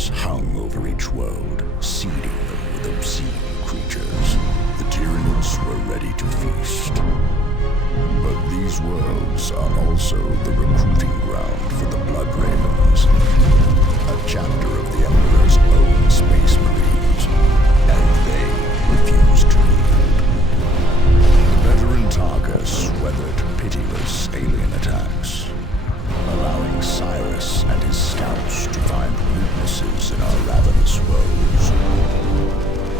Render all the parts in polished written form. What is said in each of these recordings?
Tyranids hung over each world, seeding them with obscene creatures. The Tyranids were ready to feast. But these worlds are also the recruiting ground for the Blood Ravens, a chapter of the Emperor's own Space Marines, and they refuse to yield. The veteran Tarkus weathered pitiless alien attacks, allowing Cyrus and his scouts to find weaknesses in our ravenous woes,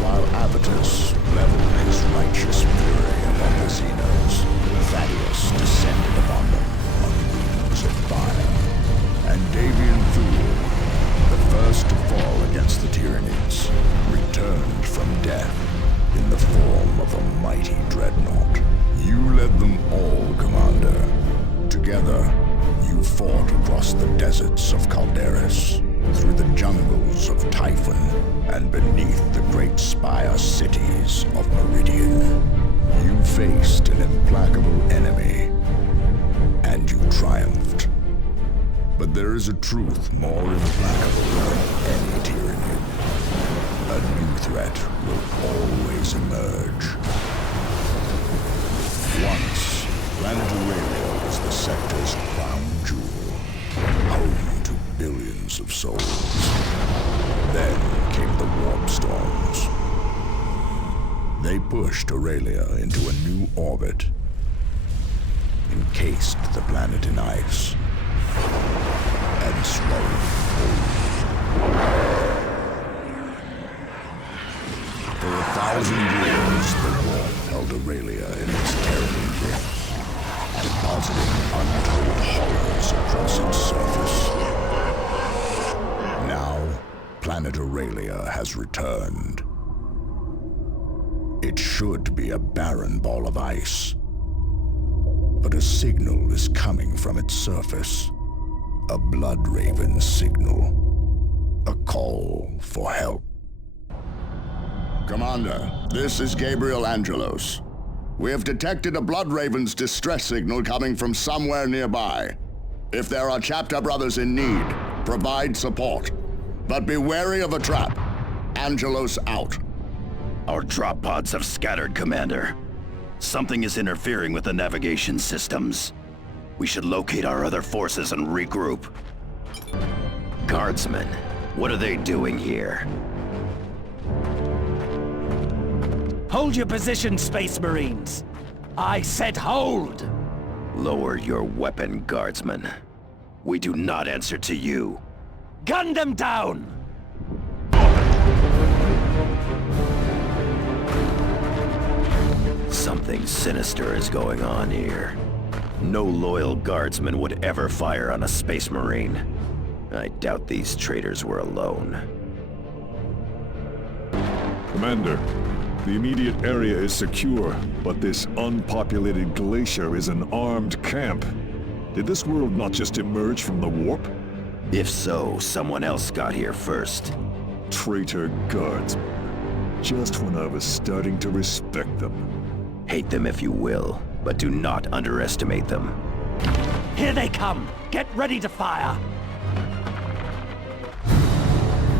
while Avitus leveled his righteous fury among the Xenos. Thaddeus descended upon them on wings of fire, and Davian Thule, the first to fall against the Tyranids, returned from death in the form of a mighty dreadnought. You led them all, Commander. Together, you fought across the deserts of Calderis, through the jungles of Typhon, and beneath the great spire cities of Meridian. You faced an implacable enemy, and you triumphed. But there is a truth more implacable than any Tyranid. A new threat will always emerge. Once, Planet Aurelia was the sector's crown jewel, home to billions of souls. Then came the warp storms. They pushed Aurelia into a new orbit, encased the planet in ice, and swallowed whole. For 1,000 years, the warp held Aurelia in its terrible grip, depositing untold horrors across its surface. Now, Planet Aurelia has returned. It should be a barren ball of ice, but a signal is coming from its surface. A Blood Raven signal. A call for help. Commander, this is Gabriel Angelos. We have detected a Blood Raven's distress signal coming from somewhere nearby. If there are chapter brothers in need, provide support. But be wary of a trap. Angelos out. Our drop pods have scattered, Commander. Something is interfering with the navigation systems. We should locate our other forces and regroup. Guardsmen, what are they doing here? Hold your position, Space Marines! I said hold! Lower your weapon, Guardsmen. We do not answer to you. Gun them down! Something sinister is going on here. No loyal guardsman would ever fire on a Space Marine. I doubt these traitors were alone. Commander, the immediate area is secure, but this unpopulated glacier is an armed camp. Did this world not just emerge from the warp? If so, someone else got here first. Traitor guardsmen. Just when I was starting to respect them. Hate them if you will, but do not underestimate them. Here they come! Get ready to fire!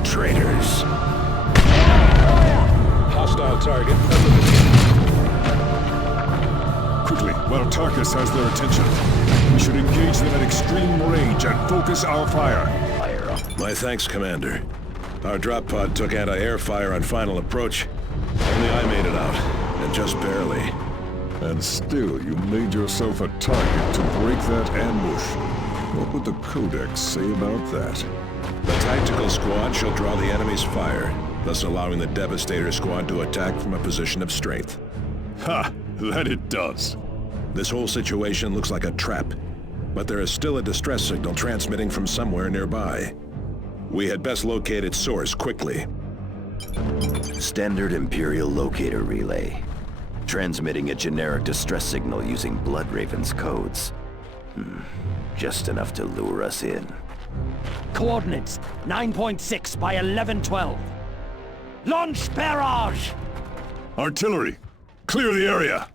Traitors. Hostile target. Quickly, while Tarkus has their attention, we should engage them at extreme range and focus our fire. Fire up. My thanks, Commander. Our drop pod took anti-air fire on final approach. Only I made it out, and just barely. And still, you made yourself a target to break that ambush. What would the Codex say about that? The tactical squad shall draw the enemy's fire, thus allowing the Devastator squad to attack from a position of strength. Ha! That it does. This whole situation looks like a trap, but there is still a distress signal transmitting from somewhere nearby. We had best locate its source quickly. Standard Imperial locator relay. Transmitting a generic distress signal using Blood Raven's codes. Just enough to lure us in. Coordinates 9.6 by 1112. Launch barrage! Artillery! Clear the area!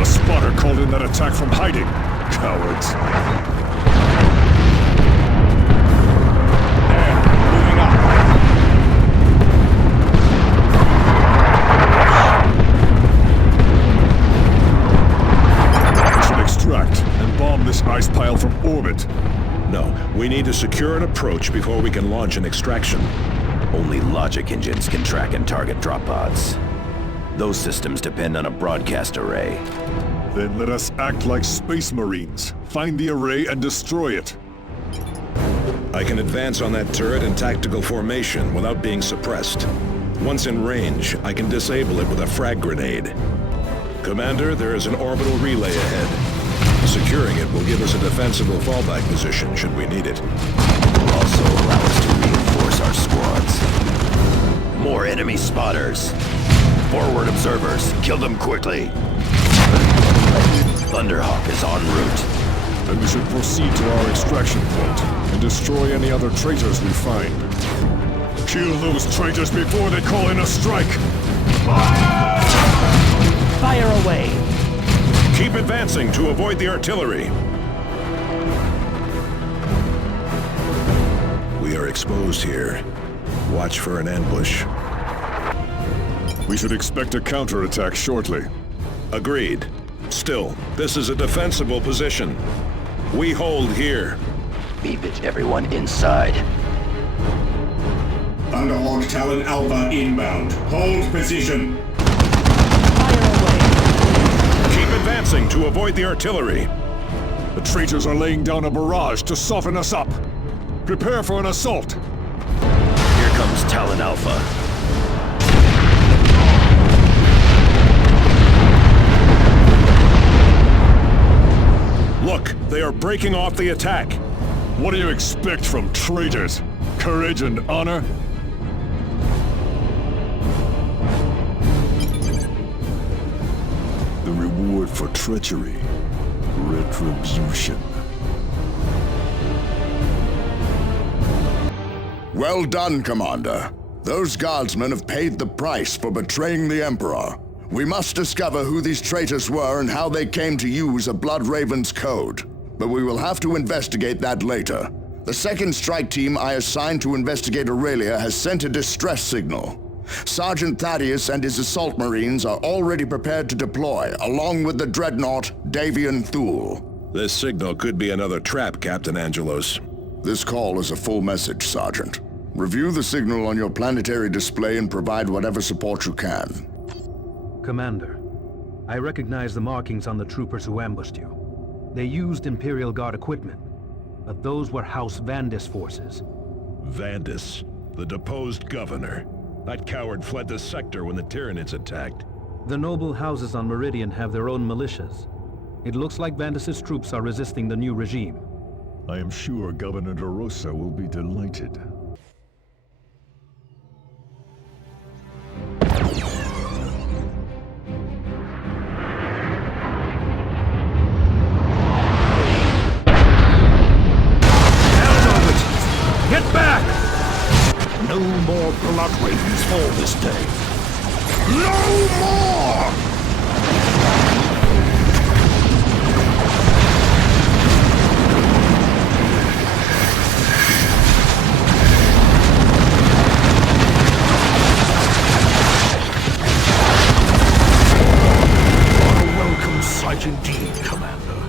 A spotter called in that attack from hiding. Cowards. There, moving up. We should extract and bomb this ice pile from orbit. No, we need to secure an approach before we can launch an extraction. Only logic engines can track and target drop pods. Those systems depend on a broadcast array. Then let us act like space marines. Find the array and destroy it. I can advance on that turret in tactical formation without being suppressed. Once in range, I can disable it with a frag grenade. Commander, there is an orbital relay ahead. Securing it will give us a defensible fallback position should we need it. It will also allow us to reinforce our squads. More enemy spotters. Forward observers. Kill them quickly. Thunderhawk is en route. Then we should proceed to our extraction point and destroy any other traitors we find. Kill those traitors before they call in a strike! Fire away! Keep advancing to avoid the artillery. We are exposed here. Watch for an ambush. We should expect a counterattack shortly. Agreed. Still, this is a defensible position. We hold here. Beavage everyone inside. Thunderhawk Talon Alpha inbound. Hold position. Fire away! Keep advancing to avoid the artillery. The traitors are laying down a barrage to soften us up. Prepare for an assault. Here comes Talon Alpha. Look, they are breaking off the attack. What do you expect from traitors? Courage and honor? The reward for treachery. Retribution. Well done, Commander. Those guardsmen have paid the price for betraying the Emperor. We must discover who these traitors were and how they came to use a Blood Raven's code. But we will have to investigate that later. The second strike team I assigned to investigate Aurelia has sent a distress signal. Sergeant Thaddeus and his assault marines are already prepared to deploy, along with the dreadnought Davian Thule. This signal could be another trap, Captain Angelos. This call is a full message, Sergeant. Review the signal on your planetary display and provide whatever support you can. Commander, I recognize the markings on the troopers who ambushed you. They used Imperial Guard equipment, but those were House Vandis forces. Vandis, the deposed governor. That coward fled the sector when the Tyranids attacked. The noble houses on Meridian have their own militias. It looks like Vandis' troops are resisting the new regime. I am sure Governor De Rosa will be delighted. Get back! No more Blood Ravens fall this day. No more! What a welcome sight indeed, Commander.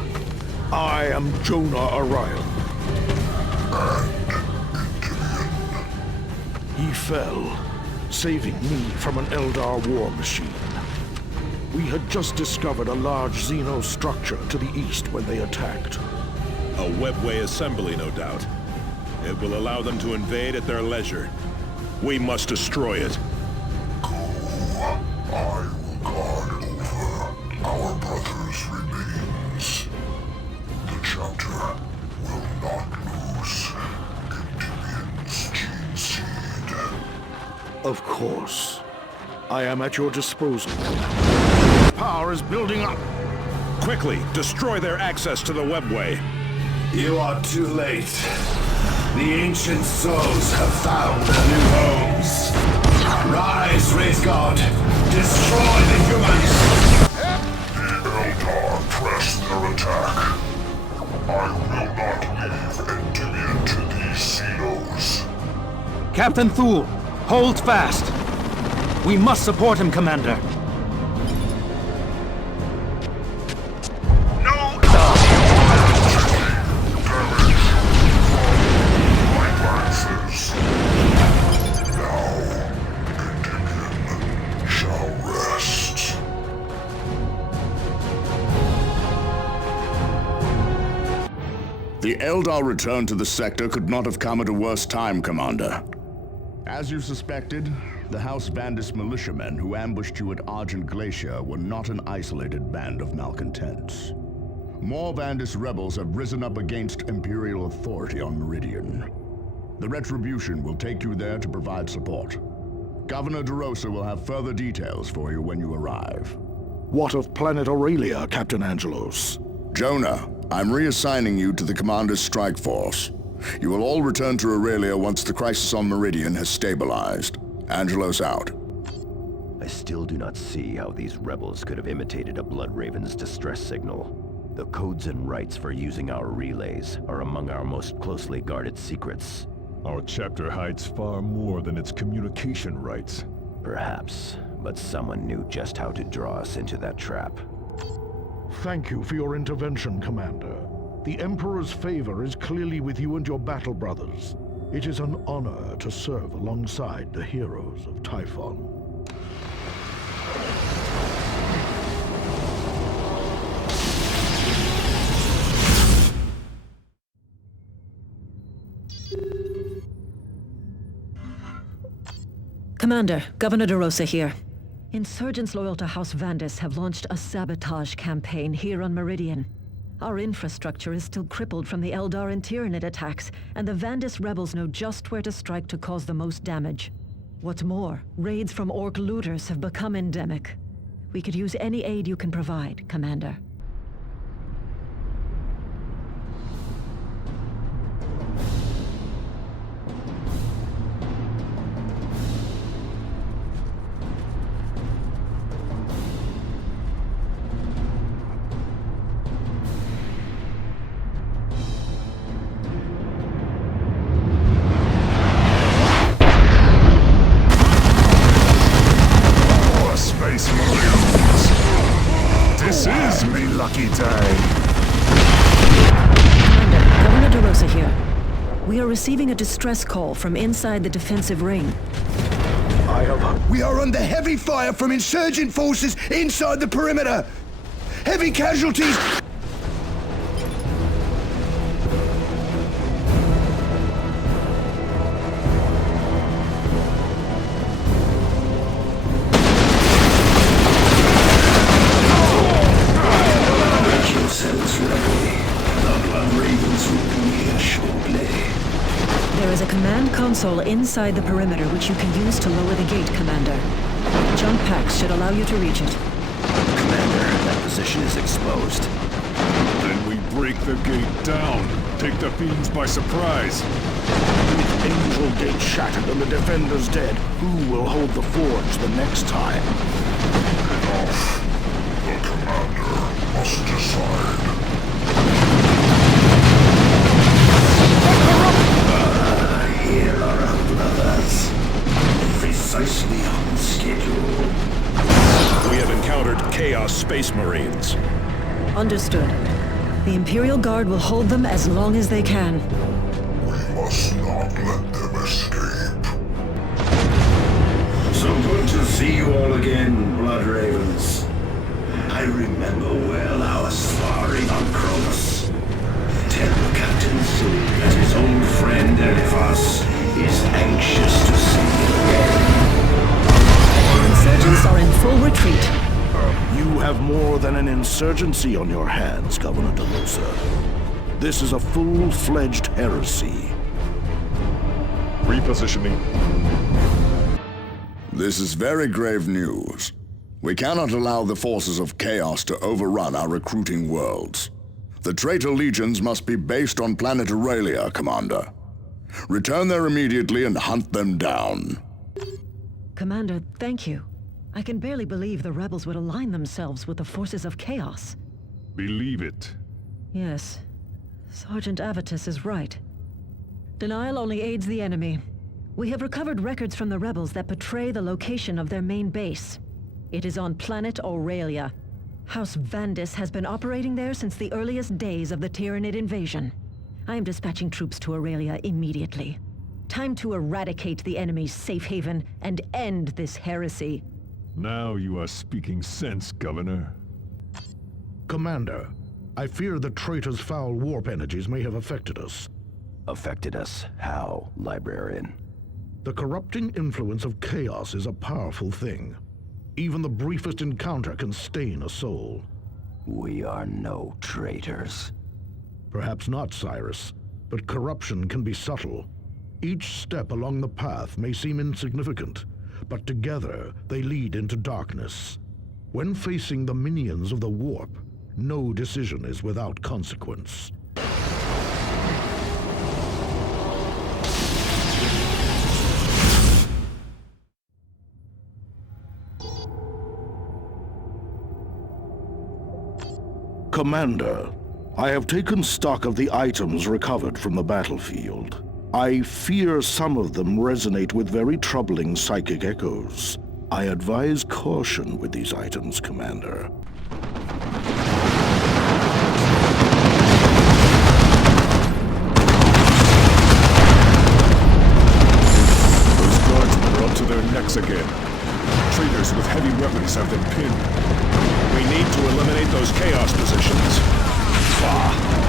I am Jonah Orion. He fell, saving me from an Eldar war machine. We had just discovered a large Xeno structure to the east when they attacked. A webway assembly, no doubt. It will allow them to invade at their leisure. We must destroy it. I will guard over our brother's remains. The chapter will not lose Cantillion's gene seed. Of course. I am at your disposal. Power is building up. Quickly, destroy their access to the webway. You are too late. The ancient souls have found their new homes. Rise, Wraith God. Destroy the humans. The Eldar suppress their attack. I will not leave Endymion to these Xenos. Captain Thule, hold fast. We must support him, Commander. The Eldar return to the sector could not have come at a worse time, Commander. As you suspected, the House Vandis militiamen who ambushed you at Argent Glacier were not an isolated band of malcontents. More Vandis rebels have risen up against Imperial authority on Meridian. The Retribution will take you there to provide support. Governor DeRosa will have further details for you when you arrive. What of planet Aurelia, Captain Angelos? Jonah, I'm reassigning you to the Commander's strike force. You will all return to Aurelia once the crisis on Meridian has stabilized. Angelos out. I still do not see how these rebels could have imitated a Blood Raven's distress signal. The codes and rights for using our relays are among our most closely guarded secrets. Our chapter hides far more than its communication rights. Perhaps, but someone knew just how to draw us into that trap. Thank you for your intervention, Commander. The Emperor's favor is clearly with you and your battle brothers. It is an honor to serve alongside the heroes of Typhon. Commander, Governor DeRosa here. Insurgents loyal to House Vandis have launched a sabotage campaign here on Meridian. Our infrastructure is still crippled from the Eldar and Tyranid attacks, and the Vandis rebels know just where to strike to cause the most damage. What's more, raids from Orc looters have become endemic. We could use any aid you can provide, Commander. This is me lucky day. Commander, Governor DeRosa here. We are receiving a distress call from inside the defensive ring. We are under heavy fire from insurgent forces inside the perimeter. Heavy casualties. There is a command console inside the perimeter which you can use to lower the gate, Commander. Jump packs should allow you to reach it. Commander, that position is exposed. Then we break the gate down. Take the fiends by surprise. With Angel Gate shattered and the defenders dead, who will hold the forge the next time? Enough. The Commander must decide. Here are our brothers. Precisely on schedule. We have encountered Chaos Space Marines. Understood. The Imperial Guard will hold them as long as they can. We must not let them escape. So good to see you all again, Blood Ravens. I remember well our sparring on Kronos. Tell Captain Thule that his old friend Eliphas is anxious to see him again. The insurgents are in full retreat. You have more than an insurgency on your hands, Governor DeRosa. This is a full-fledged heresy. Repositioning. This is very grave news. We cannot allow the forces of chaos to overrun our recruiting worlds. The traitor legions must be based on planet Aurelia, Commander. Return there immediately and hunt them down. Commander, thank you. I can barely believe the rebels would align themselves with the forces of chaos. Believe it. Yes. Sergeant Avitus is right. Denial only aids the enemy. We have recovered records from the rebels that betray the location of their main base. It is on planet Aurelia. House Vandis has been operating there since the earliest days of the Tyranid invasion. I am dispatching troops to Aurelia immediately. Time to eradicate the enemy's safe haven and end this heresy. Now you are speaking sense, Governor. Commander, I fear the traitor's foul warp energies may have affected us. Affected us? How, Librarian? The corrupting influence of chaos is a powerful thing. Even the briefest encounter can stain a soul. We are no traitors. Perhaps not, Cyrus, but corruption can be subtle. Each step along the path may seem insignificant, but together they lead into darkness. When facing the minions of the warp, no decision is without consequence. Commander, I have taken stock of the items recovered from the battlefield. I fear some of them resonate with very troubling psychic echoes. I advise caution with these items, Commander. Those guardsmen are up to their necks again. Traitors with heavy weapons have them pinned. We need to eliminate those chaos positions.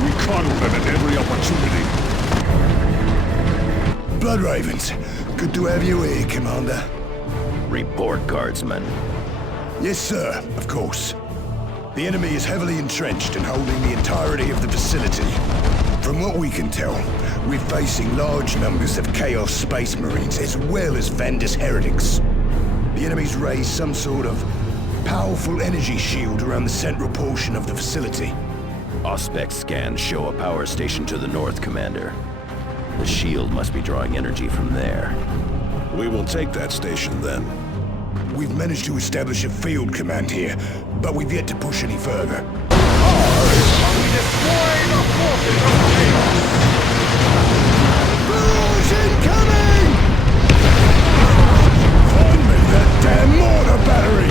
We coddle them at every opportunity. Blood Ravens, good to have you here, Commander. Report, Guardsman. Yes, sir, of course. The enemy is heavily entrenched and holding the entirety of the facility. From what we can tell, we're facing large numbers of Chaos Space Marines as well as Vandis heretics. The enemy's raised some sort of powerful energy shield around the central portion of the facility. Auspex scans show a power station to the north, Commander. The shield must be drawing energy from there. We will take that station then. We've managed to establish a field command here, but we've yet to push any further. Barrage incoming! Find me that damn mortar battery!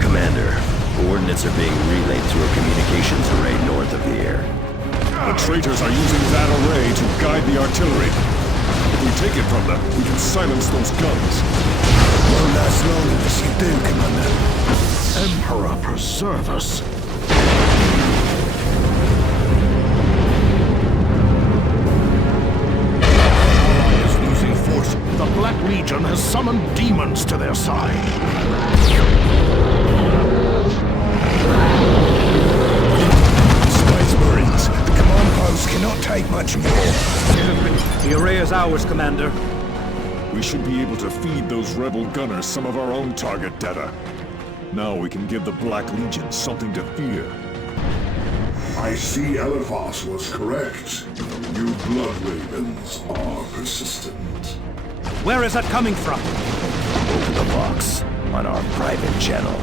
Commander, coordinates are being relayed through a communications array north of here. The traitors are using that array to guide the artillery. If we take it from them, we can silence those guns. Won't last long unless you do, Commander. Emperor preserve us. Is losing force. The Black Legion has summoned demons to their side. Space Marines, the command post cannot take much more. The array is ours, Commander. We should be able to feed those rebel gunners some of our own target data. Now we can give the Black Legion something to fear. I see Elevas was correct. You Blood Ravens are persistent. Where is that coming from? Over the box, on our private channel.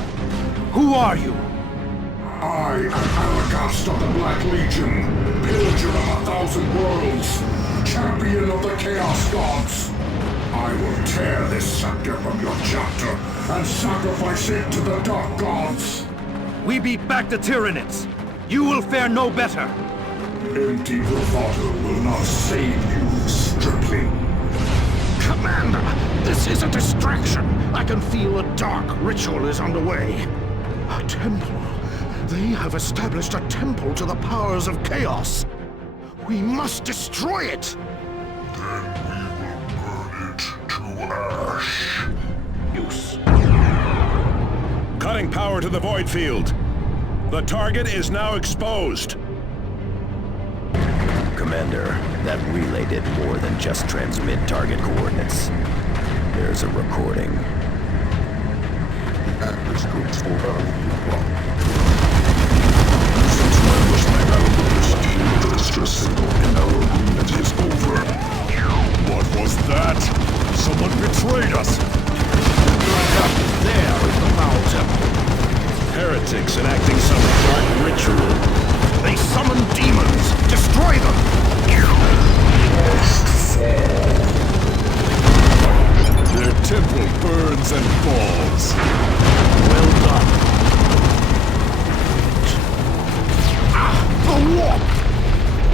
Who are you? I am Alagast of the Black Legion, Pillager of 1,000 worlds, champion of the Chaos Gods. I will tear this scepter from your chapter and sacrifice it to the Dark Gods. We beat back the Tyranids. You will fare no better. Empty bravado will not save you, stripling. Commander, this is a distraction. I can feel a dark ritual is underway. A temple. They have established a temple to the powers of chaos. We must destroy it. Then we will burn it to ash. Use. Cutting power to the void field. The target is now exposed. Commander, that relay did more than just transmit target coordinates. There's a recording. Atlas codes for valuable. The distress signal in our agreement is over. What was that? Someone betrayed us! There is the foul temple. Heretics enacting some dark ritual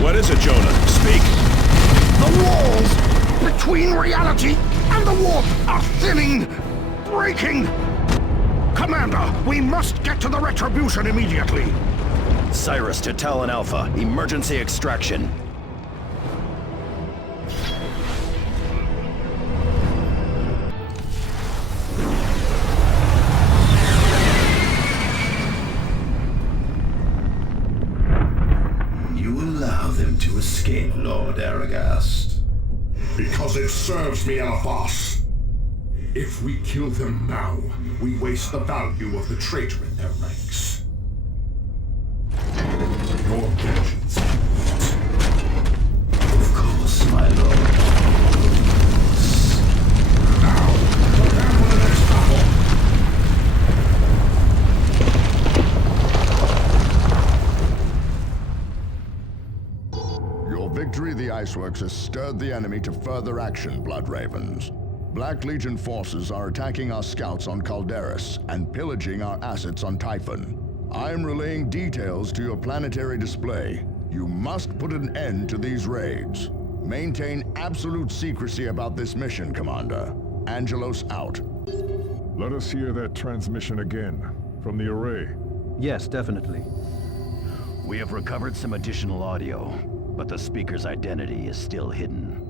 What is it, Jonah? Speak. The walls between reality and the warp are thinning, breaking. Commander, we must get to the Retribution immediately. Cyrus to Talon Alpha, emergency extraction. You allow them to escape, Lord Aragast. Because it serves me, boss. If we kill them now, we waste the value of the traitor in their ranks. Your vengeance. Of course, my lord. Now, prepare for the next battle. Your victory of the Iceworks has stirred the enemy to further action, Blood Ravens. Black Legion forces are attacking our scouts on Calderis and pillaging our assets on Typhon. I am relaying details to your planetary display. You must put an end to these raids. Maintain absolute secrecy about this mission, Commander. Angelos out. Let us hear that transmission again, from the array. Yes, definitely. We have recovered some additional audio, but the speaker's identity is still hidden.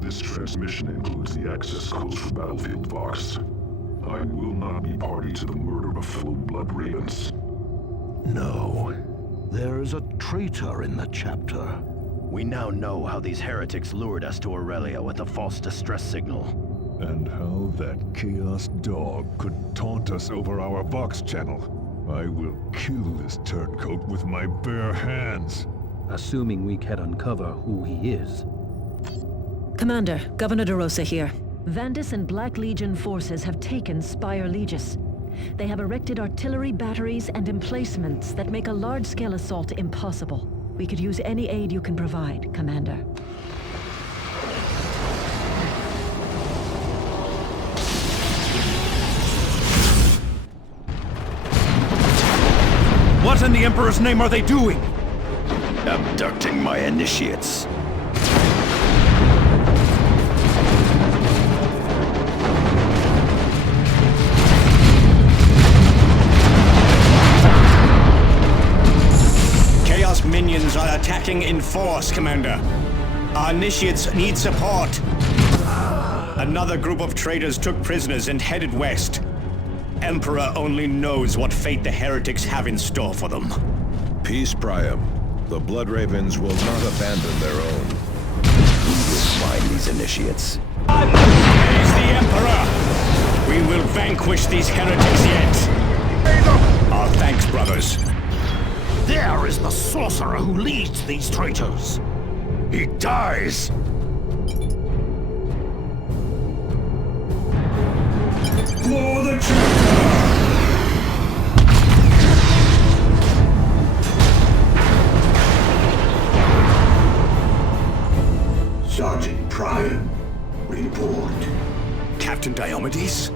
This transmission includes the access codes for Battlefield Vox. I will not be party to the murder of fellow Blood Ravens. No. There is a traitor in the chapter. We now know how these heretics lured us to Aurelia with a false distress signal. And how that Chaos Dog could taunt us over our Vox channel. I will kill this turncoat with my bare hands. Assuming we can uncover who he is. Commander, Governor DeRosa here. Vandis and Black Legion forces have taken Spire Legis. They have erected artillery batteries and emplacements that make a large-scale assault impossible. We could use any aid you can provide, Commander. What in the Emperor's name are they doing? Abducting my initiates. Chaos minions are attacking in force, Commander. Our initiates need support. Another group of traitors took prisoners and headed west. Emperor only knows what fate the heretics have in store for them. Peace, Priam. The Blood Ravens will not abandon their own. We will find these initiates. Praise the Emperor! We will vanquish these heretics yet. Our thanks, brothers. There is the sorcerer who leads these traitors. He dies. For the traitor! Sergeant Priam, report. Captain Diomedes?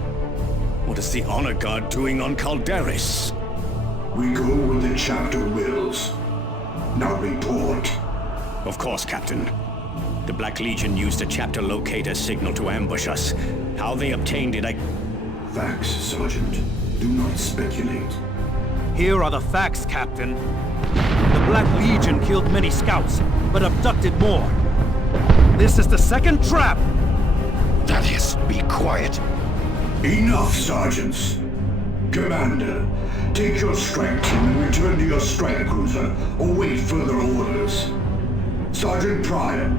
What is the Honor Guard doing on Calderis? We go where the chapter wills. Now report. Of course, Captain. The Black Legion used a chapter locator signal to ambush us. How they obtained it, Facts, Sergeant. Do not speculate. Here are the facts, Captain. The Black Legion killed many scouts, but abducted more. This is the second trap! Thaddeus, be quiet. Enough, Sergeants. Commander, take your strike team and return to your strike cruiser, or wait further orders. Sergeant Priam,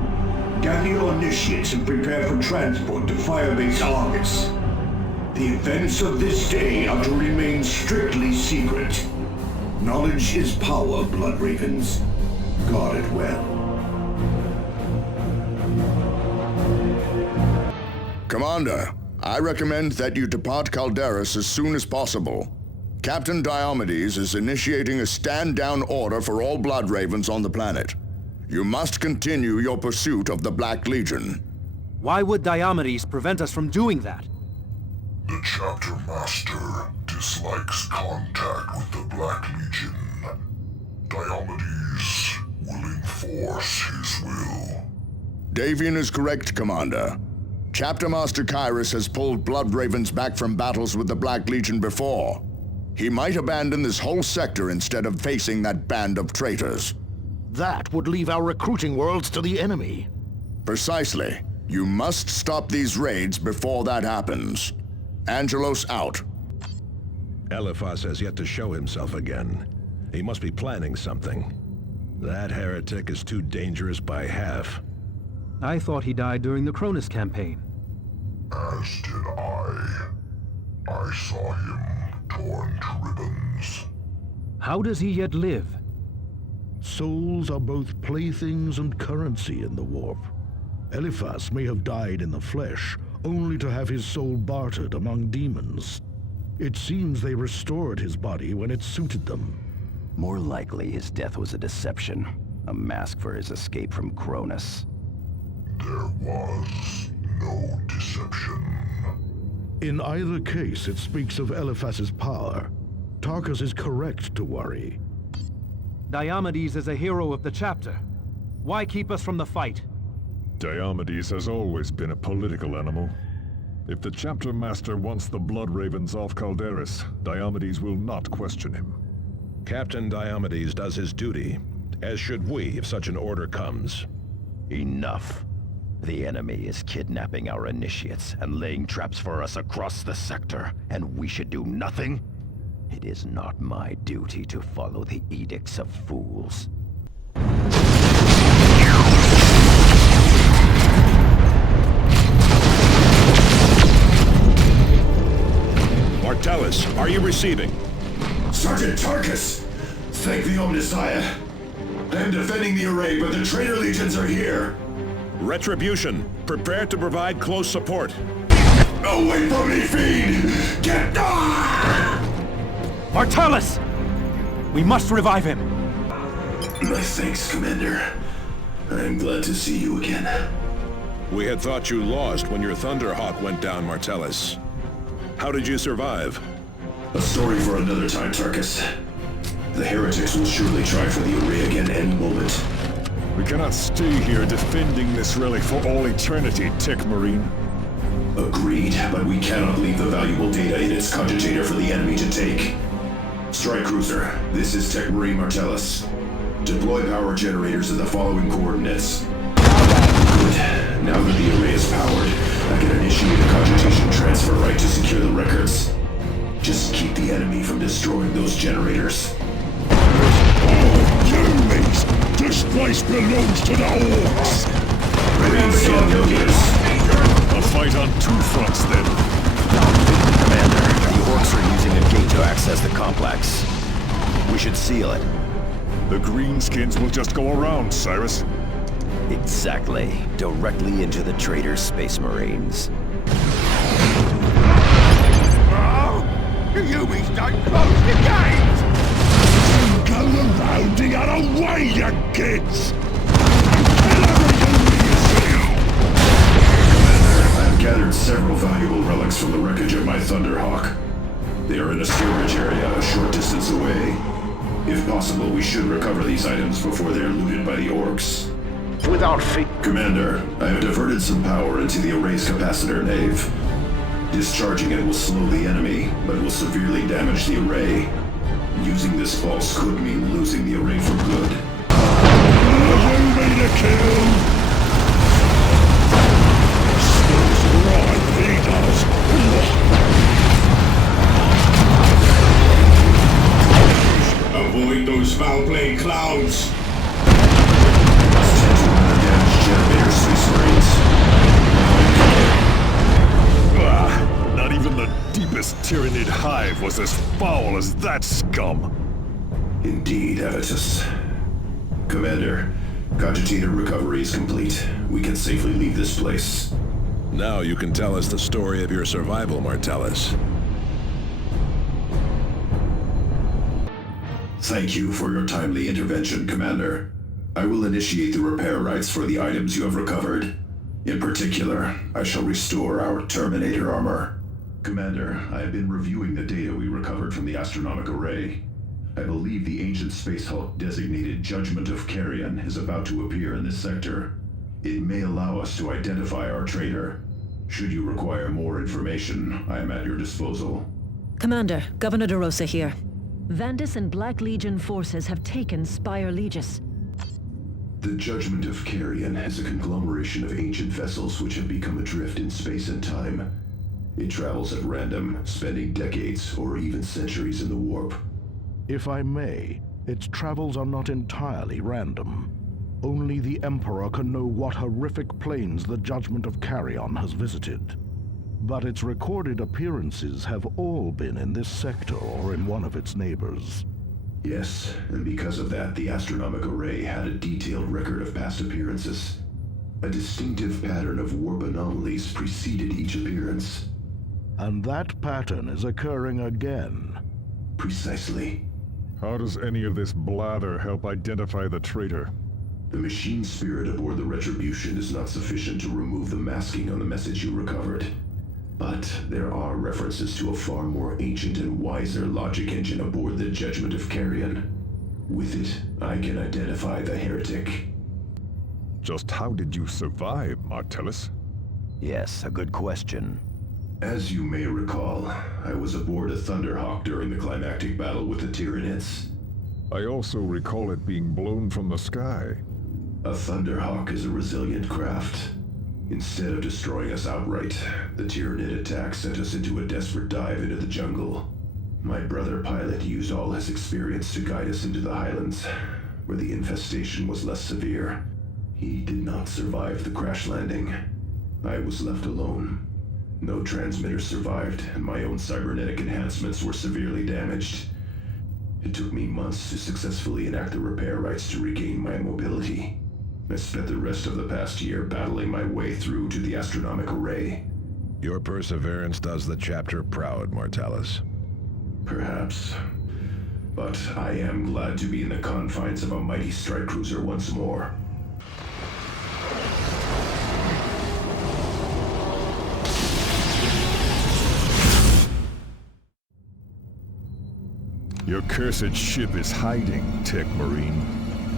gather your initiates and prepare for transport to Firebase Argus. The events of this day are to remain strictly secret. Knowledge is power, Blood Ravens. Guard it well. Commander, I recommend that you depart Calderis as soon as possible. Captain Diomedes is initiating a stand-down order for all Blood Ravens on the planet. You must continue your pursuit of the Black Legion. Why would Diomedes prevent us from doing that? The Chapter Master dislikes contact with the Black Legion. Diomedes will inform enforce his will. Davian is correct, Commander. Chapter Master Kyrus has pulled Bloodravens back from battles with the Black Legion before. He might abandon this whole sector instead of facing that band of traitors. That would leave our recruiting worlds to the enemy. Precisely. You must stop these raids before that happens. Angelos out. Eliphas has yet to show himself again. He must be planning something. That heretic is too dangerous by half. I thought he died during the Cronus campaign. As did I. I saw him torn to ribbons. How does he yet live? Souls are both playthings and currency in the warp. Eliphas may have died in the flesh, only to have his soul bartered among demons. It seems they restored his body when it suited them. More likely his death was a deception, a mask for his escape from Cronus. There was no deception. In either case, it speaks of Eliphas's power. Tarkus is correct to worry. Diomedes is a hero of the chapter. Why keep us from the fight? Diomedes has always been a political animal. If the chapter master wants the Bloodravens off Calderis, Diomedes will not question him. Captain Diomedes does his duty, as should we if such an order comes. Enough. The enemy is kidnapping our initiates and laying traps for us across the sector, and we should do nothing? It is not my duty to follow the edicts of fools. Martellus, are you receiving? Sergeant Tarkus, thank the Omnissiah. I am defending the array, but the traitor legions are here. Retribution, prepare to provide close support. Away from me, fiend! Get down! Martellus! We must revive him! My thanks, Commander. I'm glad to see you again. We had thought you lost when your Thunderhawk went down, Martellus. How did you survive? A story for another time, Tarkus. The heretics will surely try for the array again any moment. We cannot stay here defending this relic for all eternity, Tech Marine. Agreed, but we cannot leave the valuable data in its cogitator for the enemy to take. Strike Cruiser, this is Tech Marine Martellus. Deploy power generators in the following coordinates. Good. Now that the array is powered, I can initiate a cogitation transfer right to secure the records. Just keep the enemy from destroying those generators. Enemies! This place belongs to the Orcs! Marine scan go-getters. A fight on two fronts, then. Commander, the Orcs are using a gate to access the complex. We should seal it. The Greenskins will just go around, Cyrus. Exactly. Directly into the traitor's Space Marines. You be done close the gate! Go around the other way, you kids! I've gathered several valuable relics from the wreckage of my Thunderhawk. They are in a storage area a short distance away. If possible, we should recover these items before they are looted by the Orcs. Without feet. Commander, I have diverted some power into the array's capacitor nave. Discharging it will slow the enemy, but will severely damage the array. Using this pulse could mean losing the array for good. You mean a kill? Still right, he does. Avoid those foul-played clouds! Must tend to run the damaged generator, Space Marines. Not even the deepest Tyranid hive was as foul as that scum. Indeed, Avitus. Commander, cogitator recovery is complete. We can safely leave this place. Now you can tell us the story of your survival, Martellus. Thank you for your timely intervention, Commander. I will initiate the repair rights for the items you have recovered. In particular, I shall restore our Terminator armor. Commander, I have been reviewing the data we recovered from the astronomic array. I believe the ancient space hulk designated Judgment of Carrion is about to appear in this sector. It may allow us to identify our traitor. Should you require more information, I am at your disposal. Commander, Governor DeRosa here. Vandis and Black Legion forces have taken Spire Legis. The Judgment of Carrion is a conglomeration of ancient vessels which have become adrift in space and time. It travels at random, spending decades or even centuries in the warp. If I may, its travels are not entirely random. Only the Emperor can know what horrific planes the Judgment of Carrion has visited. But its recorded appearances have all been in this sector or in one of its neighbors. Yes, and because of that, the astronomic array had a detailed record of past appearances. A distinctive pattern of warp anomalies preceded each appearance. And that pattern is occurring again. Precisely. How does any of this blather help identify the traitor? The machine spirit aboard the Retribution is not sufficient to remove the masking on the message you recovered. But there are references to a far more ancient and wiser logic engine aboard the Judgment of Carrion. With it, I can identify the heretic. Just how did you survive, Martellus? Yes, a good question. As you may recall, I was aboard a Thunderhawk during the climactic battle with the Tyranids. I also recall it being blown from the sky. A Thunderhawk is a resilient craft. Instead of destroying us outright, the Tyranid attack sent us into a desperate dive into the jungle. My brother pilot used all his experience to guide us into the highlands, where the infestation was less severe. He did not survive the crash landing. I was left alone. No transmitters survived, and my own cybernetic enhancements were severely damaged. It took me months to successfully enact the repair rites to regain my mobility. I spent the rest of the past year battling my way through to the astronomic array. Your perseverance does the chapter proud, Martellus. Perhaps. But I am glad to be in the confines of a mighty strike cruiser once more. Your cursed ship is hiding, Tech Marine.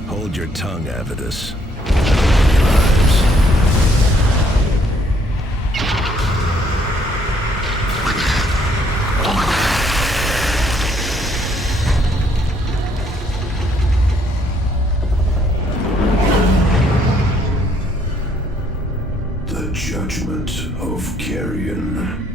Hold your tongue, Avidus. The Judgment of Carrion.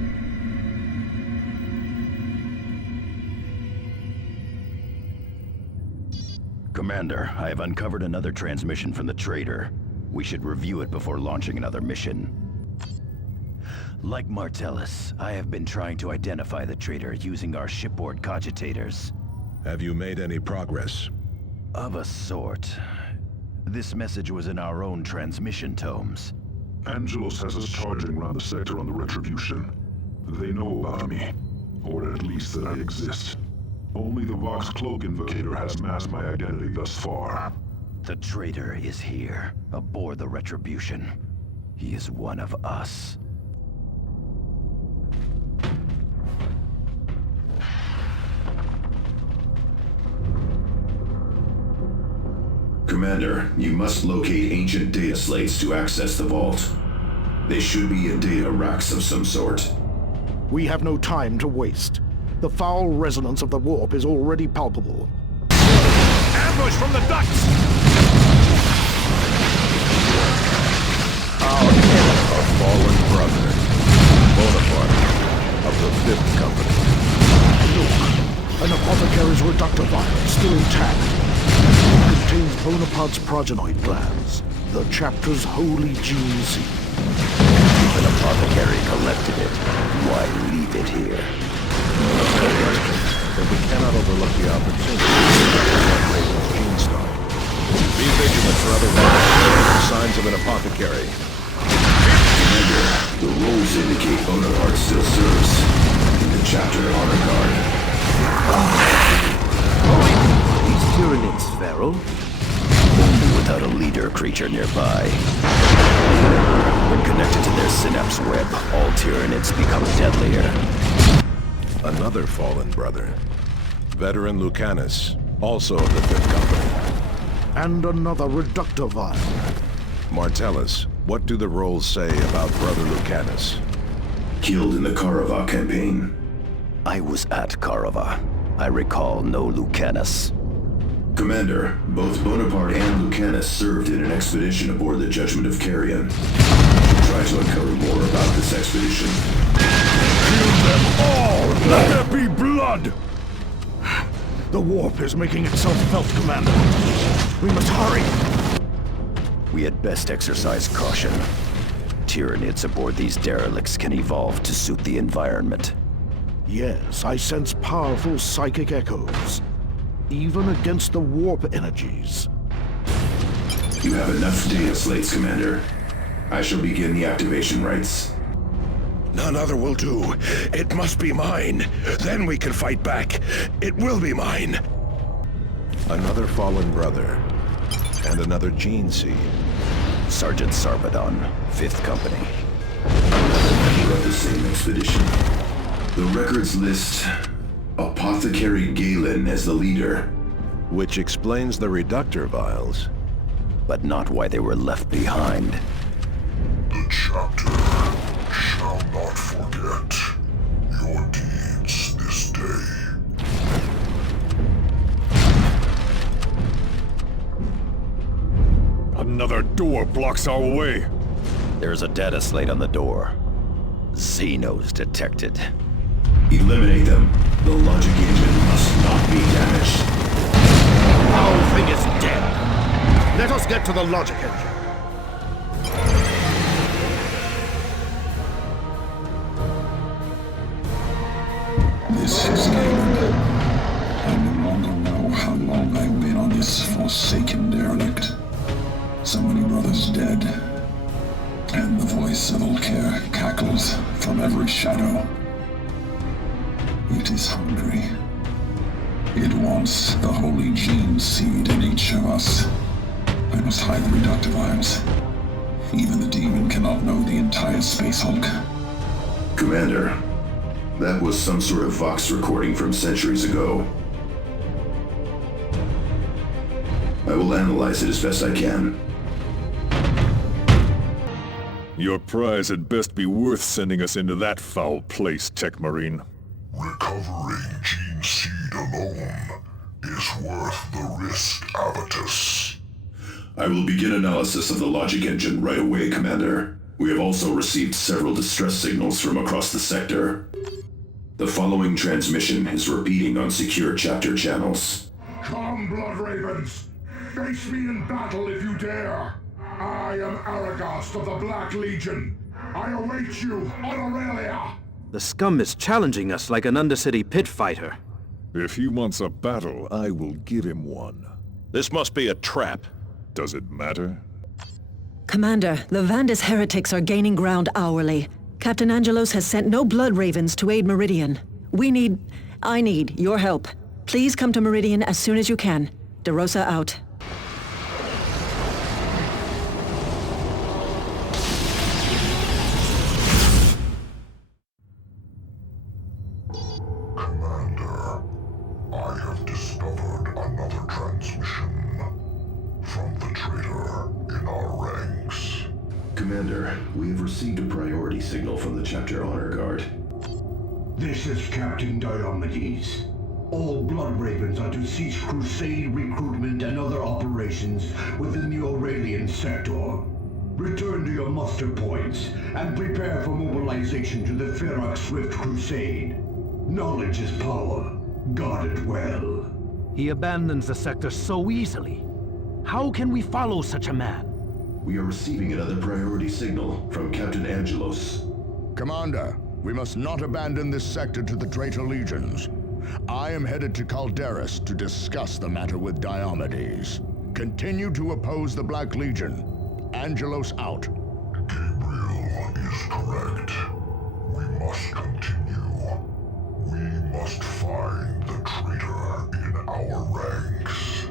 Commander, I have uncovered another transmission from the traitor. We should review it before launching another mission. Like Martellus, I have been trying to identify the traitor using our shipboard cogitators. Have you made any progress? Of a sort. This message was in our own transmission tomes. Angelos has us charging around the sector on the Retribution. They know about me, or at least that I exist. Only the Vox Cloak Invocator has masked my identity thus far. The traitor is here, aboard the Retribution. He is one of us. Commander, you must locate ancient data slates to access the vault. They should be in data racks of some sort. We have no time to waste. The foul resonance of the warp is already palpable. Ambush from the ducts! Our fallen brother, Bonaparte, of the 5th Company. Look, an apothecary's reductor vial, still intact. It contains Bonaparte's progenoid glands, the chapter's holy gene seed. If an apothecary collected it, why leave it here? But we cannot overlook the opportunity to Raven's gene stock. Be vigilant for other signs of an apothecary. Commander, the rolls indicate Bonaparte still serves in the chapter honor guard. These Tyranids, Pharaoh? Only without a leader creature nearby. When connected to their synapse web, all Tyranids become deadlier. Another fallen brother. Veteran Lucanus, also of the Fifth Company. And another reductor vial. Martellus, what do the rolls say about Brother Lucanus? Killed in the Karava campaign. I was at Karava. I recall no Lucanus. Commander, both Bonaparte and Lucanus served in an expedition aboard the Judgment of Carrion. Try to uncover more about this expedition. Kill them all! Let there be blood! The warp is making itself felt, Commander. We must hurry. We had best exercise caution. Tyranids aboard these derelicts can evolve to suit the environment. Yes, I sense powerful psychic echoes. Even against the warp energies. You have enough data slates, Commander. I shall begin the activation rites. None other will do. It must be mine. Then we can fight back. It will be mine. Another fallen brother. And another gene seed. Sergeant Sarpedon, 5th Company. We're of the same expedition. The records list Apothecary Galen as the leader. Which explains the reductor vials. But not why they were left behind. The chapter shall not forget your deeds this day. Another door blocks our way. There's a data slate on the door. Xenos detected. Eliminate them. The logic engine must not be damaged. The whole thing is dead. Let us get to the logic engine. This is Galen. I no longer know how long I've been on this forsaken derelict. So many brothers dead. And the voice of Ulcair cackles from every shadow. It is hungry. It wants the holy gene seed in each of us. I must hide the reductor vials. Even the demon cannot know the entire Space Hulk. Commander, that was some sort of Vox recording from centuries ago. I will analyze it as best I can. Your prize had best be worth sending us into that foul place, Tech Marine. Recovering gene seed alone is worth the risk, Avitus. I will begin analysis of the logic engine right away, Commander. We have also received several distress signals from across the sector. The following transmission is repeating on secure chapter channels. Come, Blood Ravens! Face me in battle if you dare! I am Aragast of the Black Legion. I await you on Aurelia! The scum is challenging us like an Undercity pit fighter. If he wants a battle, I will give him one. This must be a trap. Does it matter? Commander, the Vandis heretics are gaining ground hourly. Captain Angelos has sent no Blood Ravens to aid Meridian. I need your help. Please come to Meridian as soon as you can. DeRosa out. Commander, I have discovered another transmission from the traitor in our ranks. Commander, we have received a priority signal from the chapter honor guard. This is Captain Diomedes. All Blood Ravens are to cease crusade recruitment and other operations within the Aurelian sector. Return to your muster points and prepare for mobilization to the Ferox Swift Crusade. Knowledge is power. Guard it well. He abandons the sector so easily. How can we follow such a man? We are receiving another priority signal from Captain Angelos. Commander, we must not abandon this sector to the traitor legions. I am headed to Calderis to discuss the matter with Diomedes. Continue to oppose the Black Legion. Angelos out. Gabriel is correct. We must continue. We must find the traitor in our ranks.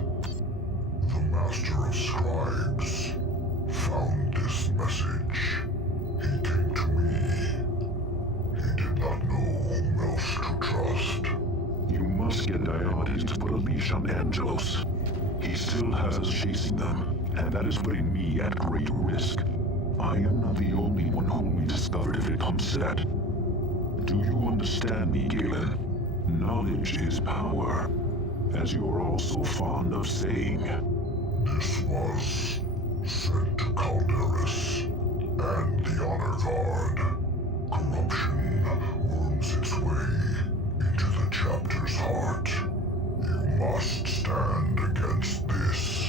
The Master of Scribes found this message. He came to me. He did not know whom else to trust. You must get Diomedes watch on Angelos. He still has us chasing them, and that is putting me at great risk. I am not the only one who will be discovered if it comes to that. Do you understand me, Galen? Knowledge is power, as you are all so fond of saying. This was sent to Calderis and the Honor Guard. Corruption worms its way into the chapter's heart. You must stand against this.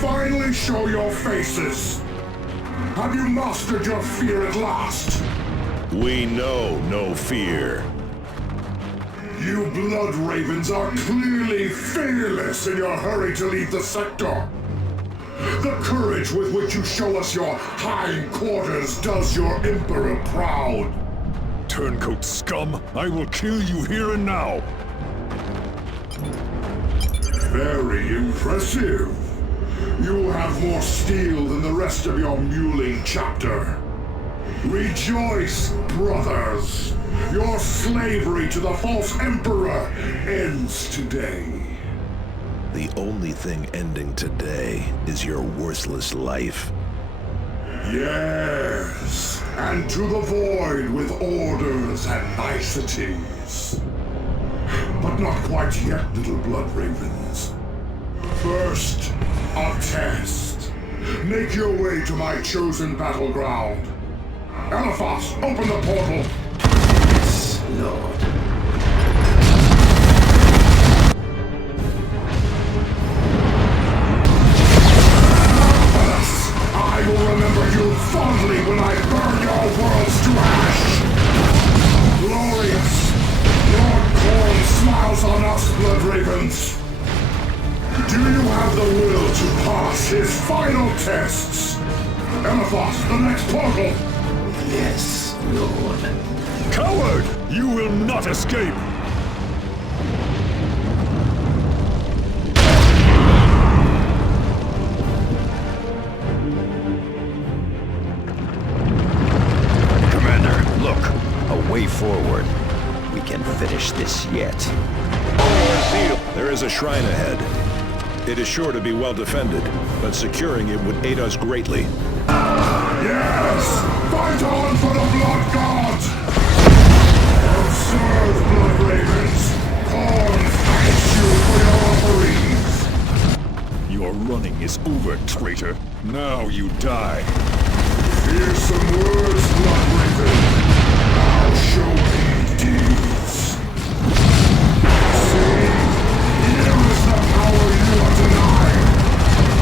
Finally show your faces! Have you mastered your fear at last? We know no fear. You Blood Ravens are clearly fearless in your hurry to leave the sector. The courage with which you show us your hindquarters does your Emperor proud. Turncoat scum! I will kill you here and now! Very impressive. You have more steel than the rest of your muling chapter. Rejoice, brothers! Your slavery to the false emperor ends today. The only thing ending today is your worthless life. Yes, and to the void with orders and niceties. But not quite yet, little Blood Ravens. First, a test. Make your way to my chosen battleground. Eliphas, open the portal. Yes, Lord. I will remember you fondly when I burn your worlds to ash. Glorious. Lord Korn smiles on us, Blood Ravens. Do you have the will to pass his final tests? Eliphas, the next portal! Yes, Lord. Coward! You will not escape! Commander, look! A way forward. We can finish this yet. There is a shrine ahead. It is sure to be well defended, but securing it would aid us greatly. Yes! Fight on for the Blood Gods! Serve, Blood Ravens! Korn thanks you for your offerings! Your running is over, traitor. Now you die. Fearsome words, Blood Raven. Now show me deeds. See, here is the power you are denied.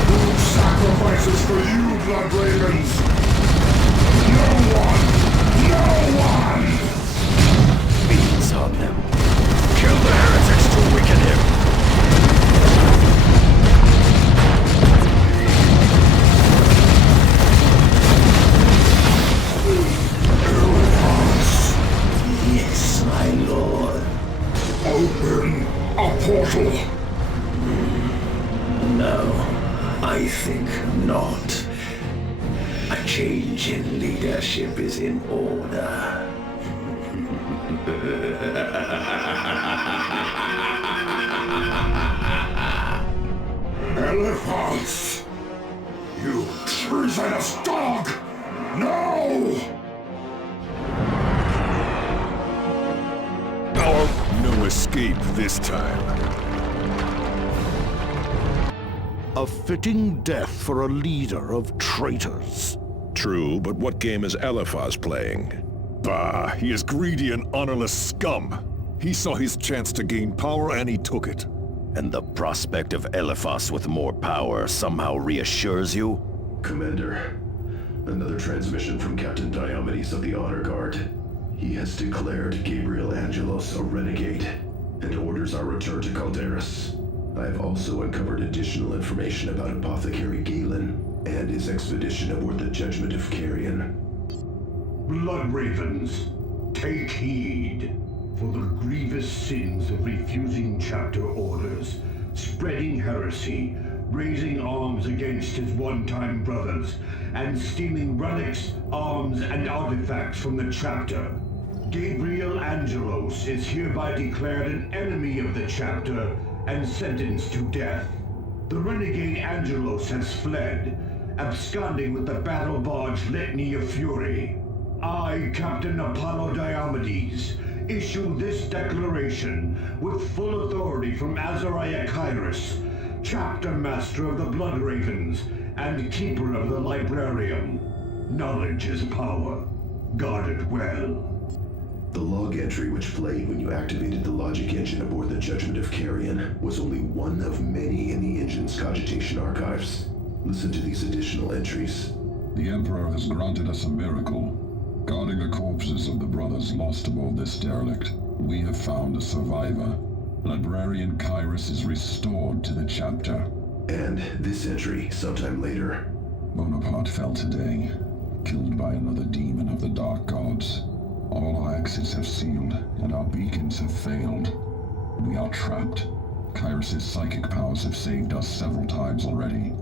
Who sacrifices for you, Blood Ravens? No one! No one! Beats on them. Kill the heretics to weaken him. Yes, my lord. Open a portal. No, I think not. A change in leadership is in order. Eliphas! You treasonous dog! No! No escape this time. A fitting death for a leader of traitors. True, but what game is Eliphas playing? Bah, he is greedy and honorless scum. He saw his chance to gain power and he took it. And the prospect of Eliphas with more power somehow reassures you? Commander, another transmission from Captain Diomedes of the Honor Guard. He has declared Gabriel Angelos a renegade and orders our return to Calderis. I have also uncovered additional information about Apothecary Galen and his expedition aboard the Judgment of Carrion. Blood Ravens, take heed. for the grievous sins of refusing chapter orders, spreading heresy, raising arms against his one-time brothers, and stealing relics, arms, and artifacts from the chapter. Gabriel Angelos is hereby declared an enemy of the chapter and sentenced to death. The renegade Angelos has fled, absconding with the battle barge Litany of Fury. I, Captain Apollo Diomedes, issue this declaration with full authority from Azariah Kyrus, Chapter Master of the Blood Ravens and Keeper of the Librarium. Knowledge is power. Guard it well. The log entry which played when you activated the logic engine aboard the Judgment of Carrion was only one of many in the engine's cogitation archives. Listen to these additional entries. The Emperor has granted us a miracle. Guarding the corpses of the brothers lost aboard this derelict, we have found a survivor. Librarian Kyrus is restored to the chapter. And this entry, sometime later. Bonaparte fell today, killed by another demon of the Dark Gods. All our exits have sealed, and our beacons have failed. We are trapped. Kyrus' psychic powers have saved us several times already.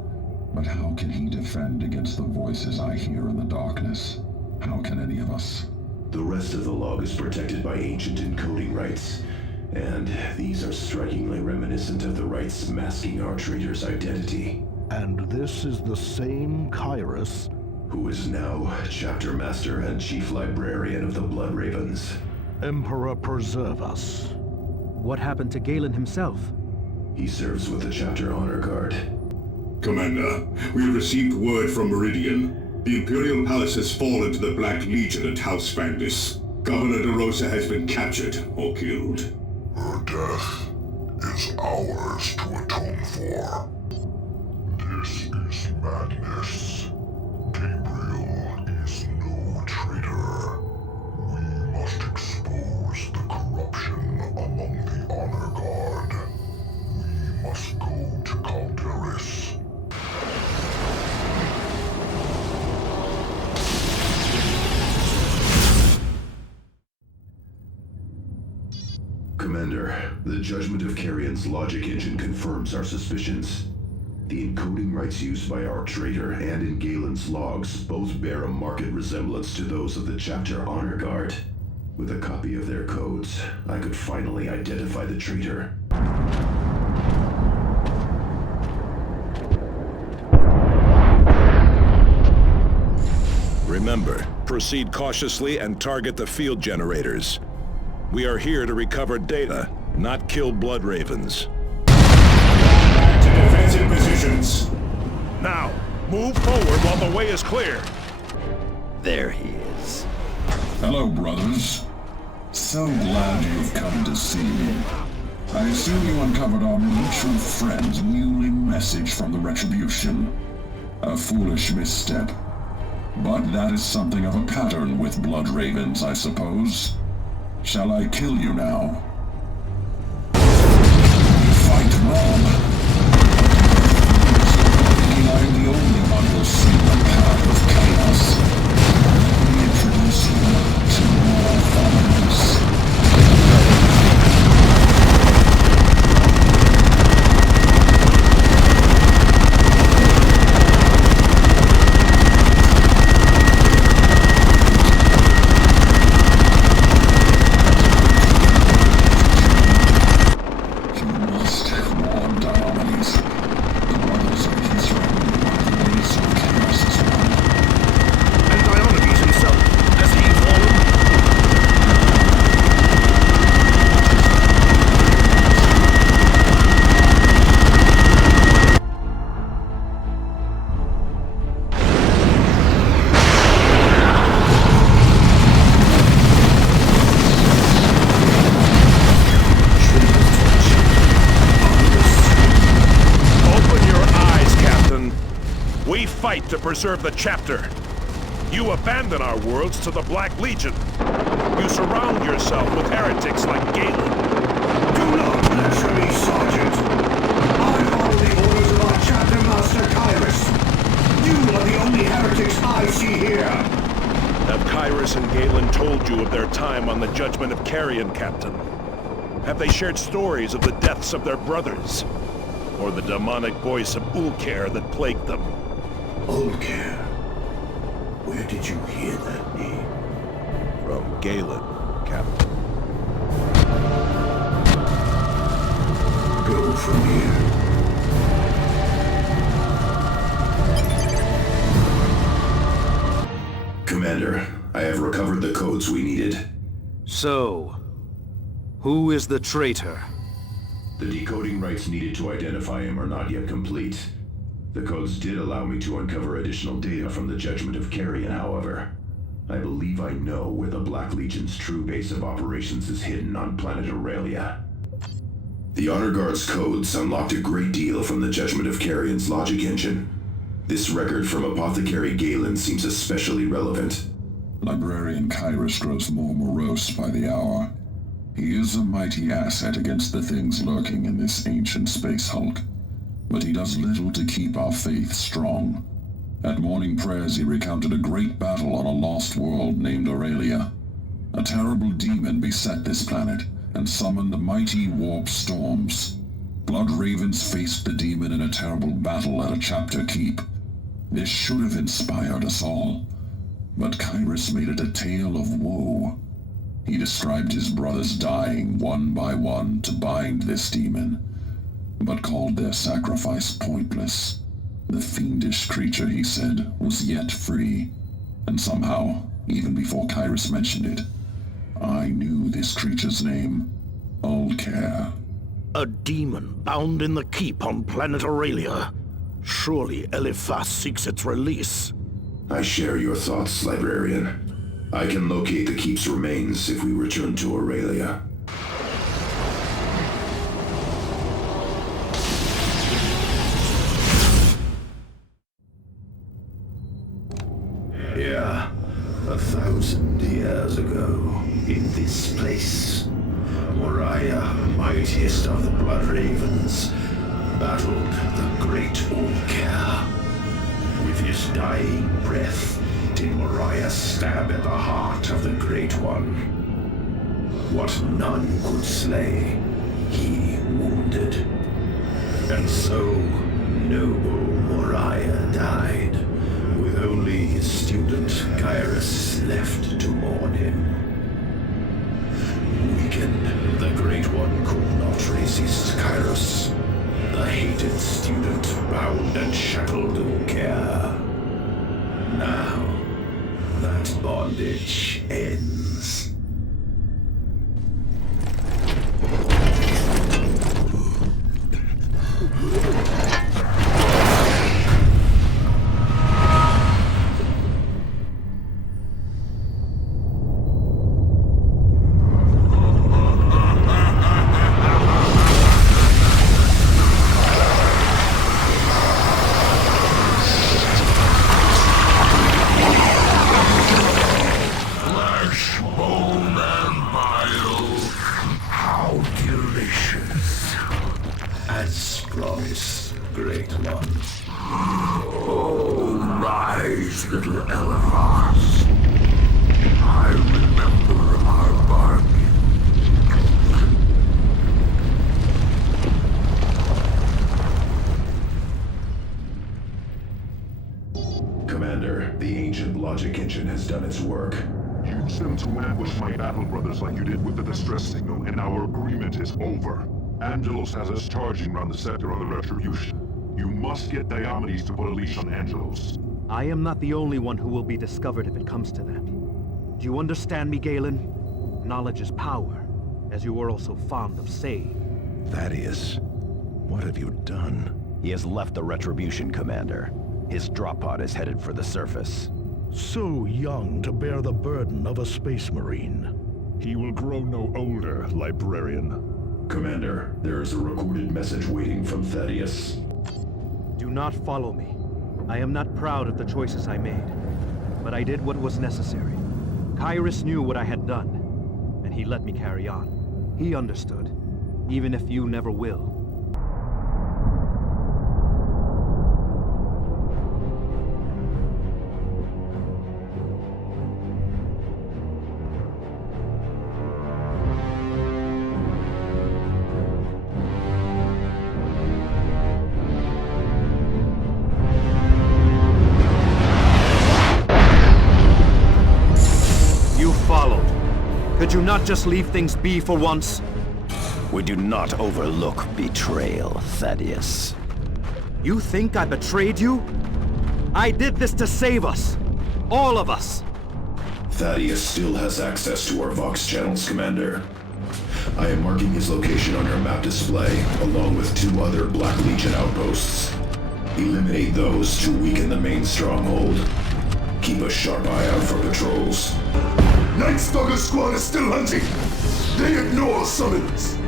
But how can he defend against the voices I hear in the darkness? How can any of us? The rest of the log is protected by ancient encoding rights, and these are strikingly reminiscent of the rights masking our traitor's identity. And this is the same Kyrus who is now Chapter Master and Chief Librarian of the Blood Ravens. Emperor preserve us. What happened to Galen himself? He serves with the Chapter Honor Guard. Commander, we have received word from Meridian. The Imperial Palace has fallen to the Black Legion at House Vandis. Governor De Rosa has been captured or killed. Her death is ours to atone for. This is madness. Gabriel is no traitor. We must expose the corruption among the Honor Guard. We must go to Calderis. Commander, the Judgment of Carrion's logic engine confirms our suspicions. The encoding rights used by our traitor and in Galen's logs both bear a marked resemblance to those of the Chapter Honor Guard. With a copy of their codes, I could finally identify the traitor. Remember, proceed cautiously and target the field generators. We are here to recover data, not kill Blood Ravens. Back to defensive positions. Now, move forward while the way is clear. There he is. Hello, brothers. So glad you've come to see me. I assume you uncovered our mutual friend's newly message from the Retribution. A foolish misstep. But that is something of a pattern with Blood Ravens, I suppose. Shall I kill you now? Fight on! Thinking I'm the only one who'll see the path of chaos. Let me introduce you to more followers. To preserve the chapter. You abandon our worlds to the Black Legion. You surround yourself with heretics like Galen. Do not lecture me, Sergeant. I follow the orders of our Chapter Master Kyrus. You are the only heretics I see here. Have Kyrus and Galen told you of their time on the Judgment of Carrion, Captain? Have they shared stories of the deaths of their brothers? Or the demonic voice of Ulker that plagued them? Ulker? Where did you hear that name? From Galen, Captain. Go from here. Commander, I have recovered the codes we needed. So, who is the traitor? The decoding rights needed to identify him are not yet complete. The codes did allow me to uncover additional data from the Judgment of Carrion, however. I believe I know where the Black Legion's true base of operations is hidden on planet Aurelia. The Honor Guard's codes unlocked a great deal from the Judgment of Carrion's logic engine. This record from Apothecary Galen seems especially relevant. Librarian Kyrus grows more morose by the hour. He is a mighty asset against the things lurking in this ancient space hulk. But he does little to keep our faith strong. At morning prayers he recounted a great battle on a lost world named Aurelia. A terrible demon beset this planet and summoned mighty warp storms. Blood Ravens faced the demon in a terrible battle at a chapter keep. This should have inspired us all. But Kyrus made it a tale of woe. He described his brothers dying one by one to bind this demon, but called their sacrifice pointless. The fiendish creature, he said, was yet free. And somehow, even before Kyrus mentioned it, I knew this creature's name. Ulker. A demon bound in the keep on planet Aurelia. Surely Eliphas seeks its release. I share your thoughts, Librarian. I can locate the keep's remains if we return to Aurelia. Yeah, 1,000 years ago, in this place, Moriah, mightiest of the Blood Ravens, battled the great Ulker. With his dying breath, did Moriah stab at the heart of the Great One. What none could slay, he wounded. And so, noble Moriah died, with only his student Kyrus left to mourn him. Weakened, the Great One could not resist Kyrus. The hated student bound and shackled Ulker. Now, that bondage ends. Commander, the ancient logic engine has done its work. Use them to ambush my battle brothers like you did with the distress signal, and our agreement is over. Angelos has us charging around the sector of the Retribution. You must get Diomedes to put a leash on Angelos. I am not the only one who will be discovered if it comes to that. Do you understand me, Galen? Knowledge is power, as you are also fond of saying. Thaddeus, what have you done? He has left the Retribution, Commander. His drop pod is headed for the surface. So young to bear the burden of a space marine. He will grow no older, Librarian. Commander, there is a recorded message waiting from Thaddeus. Do not follow me. I am not proud of the choices I made, but I did what was necessary. Kyrus knew what I had done, and he let me carry on. He understood, even if you never will. Could you not just leave things be for once? We do not overlook betrayal, Thaddeus. You think I betrayed you? I did this to save us. All of us. Thaddeus still has access to our Vox channels, Commander. I am marking his location on your map display, along with 2 other Black Legion outposts. Eliminate those to weaken the main stronghold. Keep a sharp eye out for patrols. Night Stalker Squad is still hunting! They ignore summons!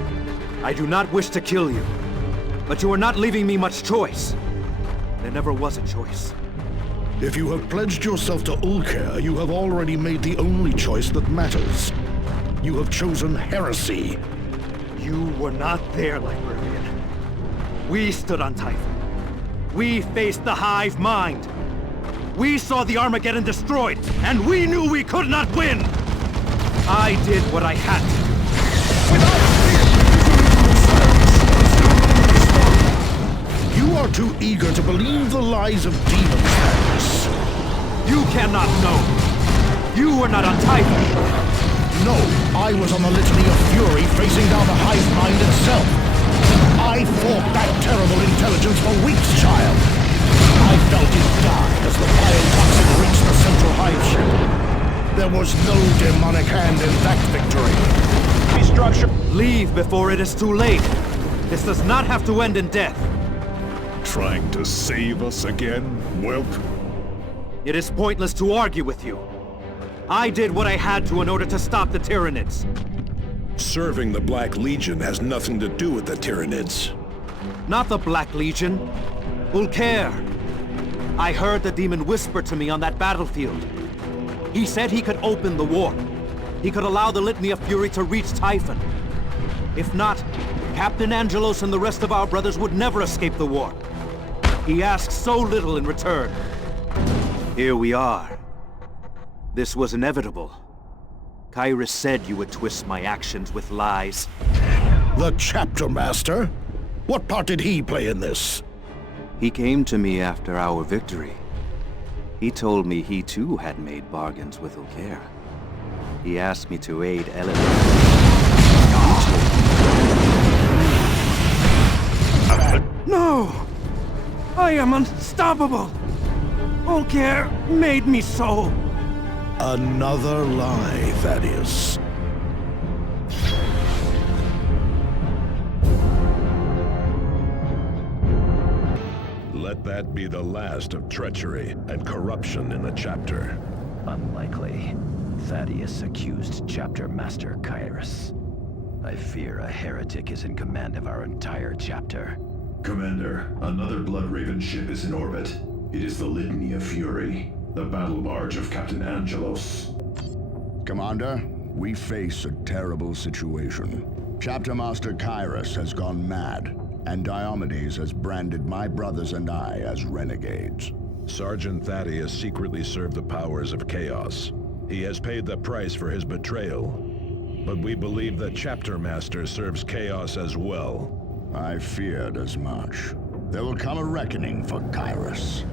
I do not wish to kill you, but you are not leaving me much choice. There never was a choice. If you have pledged yourself to Ulker, you have already made the only choice that matters. You have chosen heresy. You were not there, Librarian. We stood on Typhon. We faced the Hive Mind. We saw the Armageddon destroyed, and we knew we could not win! I did what I had to do. You are too eager to believe the lies of demons, Thaddeus. You cannot know. You were not on Typhon. No, I was on the Litany of Fury facing down the Hive Mind itself. I fought that terrible intelligence for weeks, child. I felt it die as the biotoxin reached the central hive ship. There was no demonic hand in that victory. Leave before it is too late. This does not have to end in death. Trying to save us again, whelp? It is pointless to argue with you. I did what I had to in order to stop the Tyranids. Serving the Black Legion has nothing to do with the Tyranids. Not the Black Legion. Ulker. I heard the demon whisper to me on that battlefield. He said he could open the warp. He could allow the Litany of Fury to reach Typhon. If not, Captain Angelos and the rest of our brothers would never escape the warp. He asked so little in return. Here we are. This was inevitable. Kyrus said you would twist my actions with lies. The Chapter Master? What part did he play in this? He came to me after our victory. He told me he too had made bargains with Ulker. He asked me to aid No! I am unstoppable! Ulker made me so! Another lie, Thaddeus. Let that be the last of treachery and corruption in the chapter. Unlikely. Thaddeus accused Chapter Master Kyrus. I fear a heretic is in command of our entire chapter. Commander, another Bloodraven ship is in orbit. It is the Litany of Fury, the battle barge of Captain Angelos. Commander, we face a terrible situation. Chapter Master Kyrus has gone mad, and Diomedes has branded my brothers and I as renegades. Sergeant Thaddeus secretly served the powers of chaos. He has paid the price for his betrayal. But we believe that Chapter Master serves chaos as well. I feared as much. There will come a reckoning for Kyrus.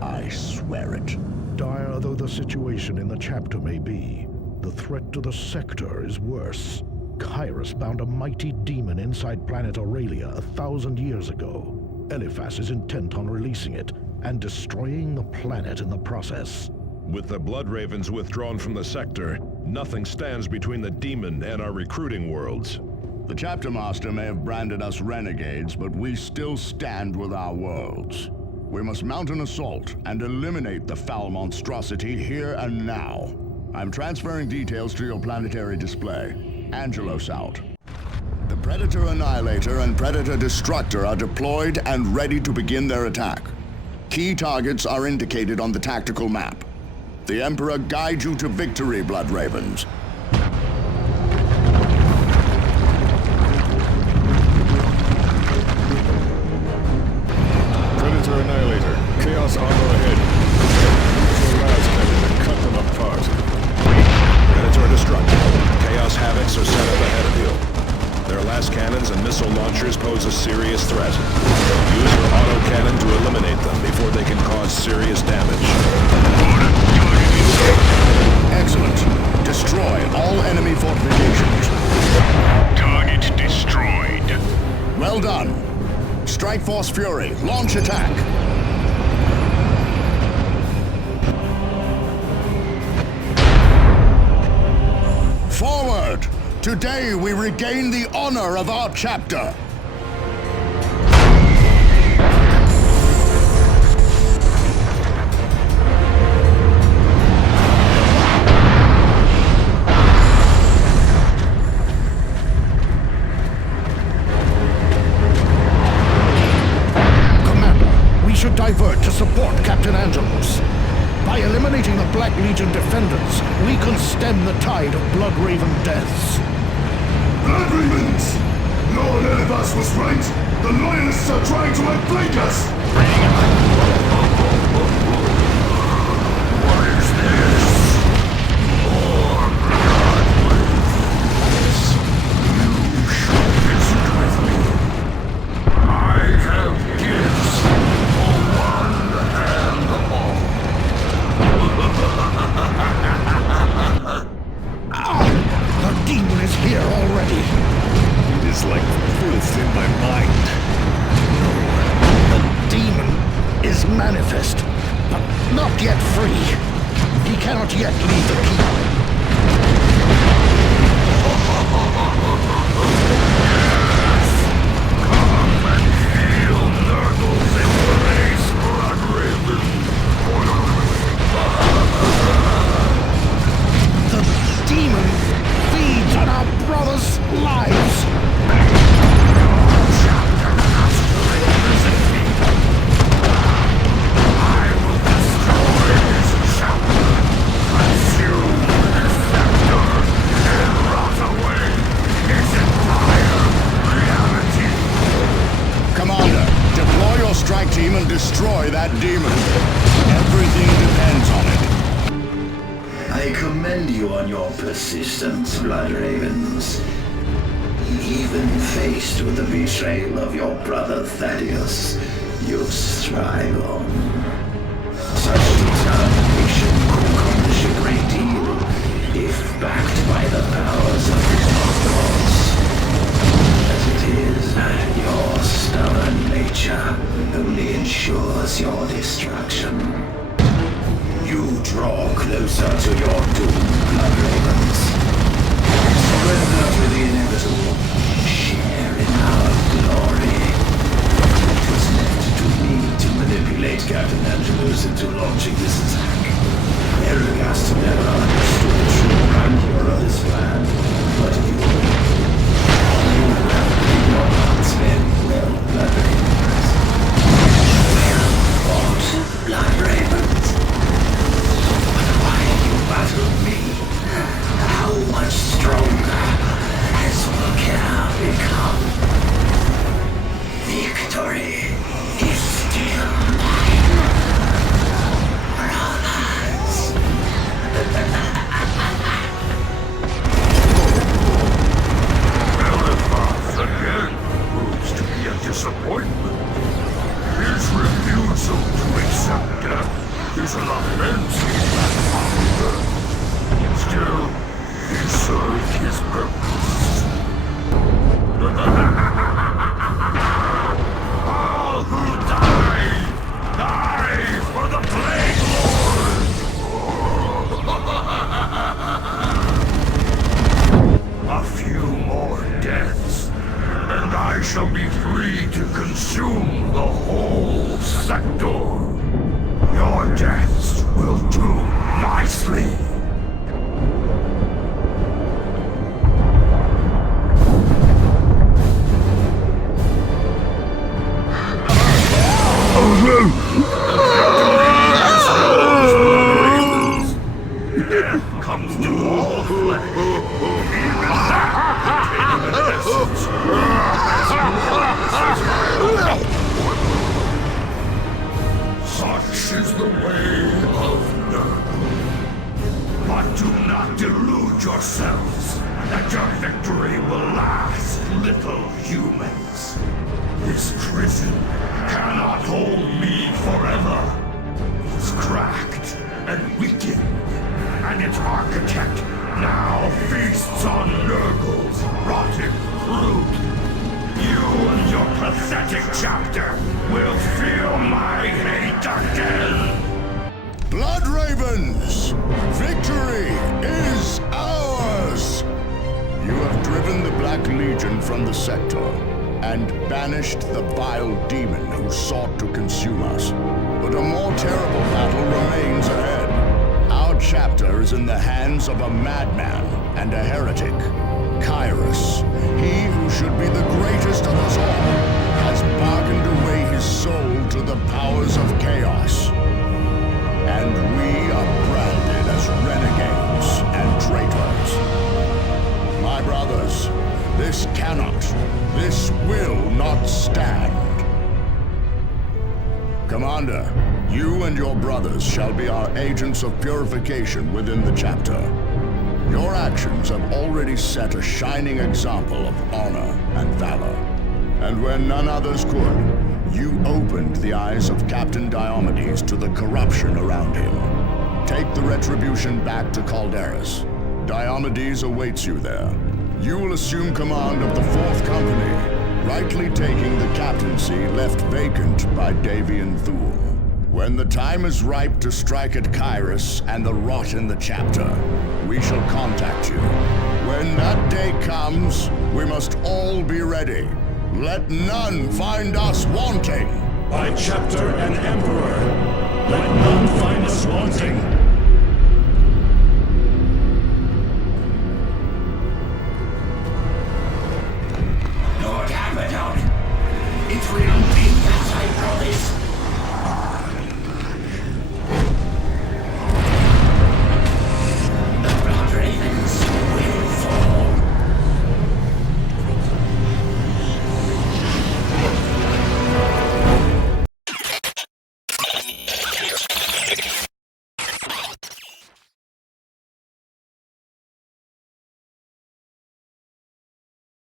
I swear it. Dire though the situation in the chapter may be, the threat to the sector is worse. Kyrus bound a mighty demon inside planet Aurelia 1,000 years ago. Eliphas is intent on releasing it and destroying the planet in the process. With the Bloodravens withdrawn from the sector, nothing stands between the demon and our recruiting worlds. The Chapter Master may have branded us renegades, but we still stand with our worlds. We must mount an assault and eliminate the foul monstrosity here and now. I'm transferring details to your planetary display. Angelos out. The Predator Annihilator and Predator Destructor are deployed and ready to begin their attack. Key targets are indicated on the tactical map. The Emperor guides you to victory, Bloodravens. Predator Annihilator. Chaos armor ahead. Use your las cannon and cut them apart. Predator Destructor. Chaos Havocs are set up ahead of you. Their last cannons and missile launchers pose a serious threat. Use your autocannon to eliminate them before they can cause serious damage. Excellent. Destroy all enemy fortifications. Target destroyed. Well done. Strike Force Fury, launch attack. Forward! Today we regain the honor of our chapter. Should divert to support Captain Angelos. By eliminating the Black Legion defenders, we can stem the tide of Bloodraven deaths. Blood Ravens! Lord Elevas was right! The Loyalists are trying to outflank us! What is this? More blood ravens. You should visit with me. I have gifts. The demon is here already. It is like filth in my mind. No, the demon is manifest, but not yet free. He cannot yet leave the keep. Come and feel Nurgle's embrace, Blood Raven. The demon feeds on our brothers' lives. I will destroy this chapter, consume the scepter, and rot away its entire reality. Commander, deploy your strike team and destroy that demon. Everything depends on it. I commend you on your persistence, Blood Ravens. Even faced with the betrayal of your brother Thaddeus, you strive on. Such determination could accomplish a great deal, if backed by the powers of the gods. As it is, your stubborn nature only ensures your destruction. You draw closer to your doom, Blood Ravens. Surrender to the inevitable. Share in our glory. It was left to me to manipulate Captain Angelos into launching this attack. Ergast never understood the true grandeur of this plan, but you have played your parts very well, Blood Ravens. Well fought, Blood Ravens. Battled me. How much stronger has Volcana become? Victory is still mine, brothers. Elevas again proves to be a disappointment. His refusal to accept death is an offensive. Still, he served his purpose. All who die, die for the Plague Lord! A few more deaths, and I shall be free to consume the whole sector. Your deaths will do nicely. Death comes to all flesh. Even that could take an essence. Such is the way of Nurgle. But do not delude yourselves that your victory will last, little humans. This prison cannot hold me forever. It's cracked and weakened, and its architect now feasts on Nurgle's rotting fruit. You and your pathetic chapter will feel my hate again! Blood Ravens! Victory is ours! You have driven the Black Legion from the sector and banished the vile demon who sought to consume us. But a more terrible battle remains ahead. Our chapter is in the hands of a madman and a heretic. Kyrus, he who should be the greatest of us all, has bargained away his soul to the powers of chaos. And we are branded as renegades and traitors. My brothers, this cannot, this will not stand. Commander, you and your brothers shall be our agents of purification within the chapter. Your actions have already set a shining example of honor and valor. And when none others could, you opened the eyes of Captain Diomedes to the corruption around him. Take the retribution back to Calderas. Diomedes awaits you there. You will assume command of the 4th Company, rightly taking the captaincy left vacant by Davian Thule. When the time is ripe to strike at Kyrus and the rot in the chapter, we shall contact you. When that day comes, we must all be ready. Let none find us wanting! By chapter and emperor, let none find us wanting!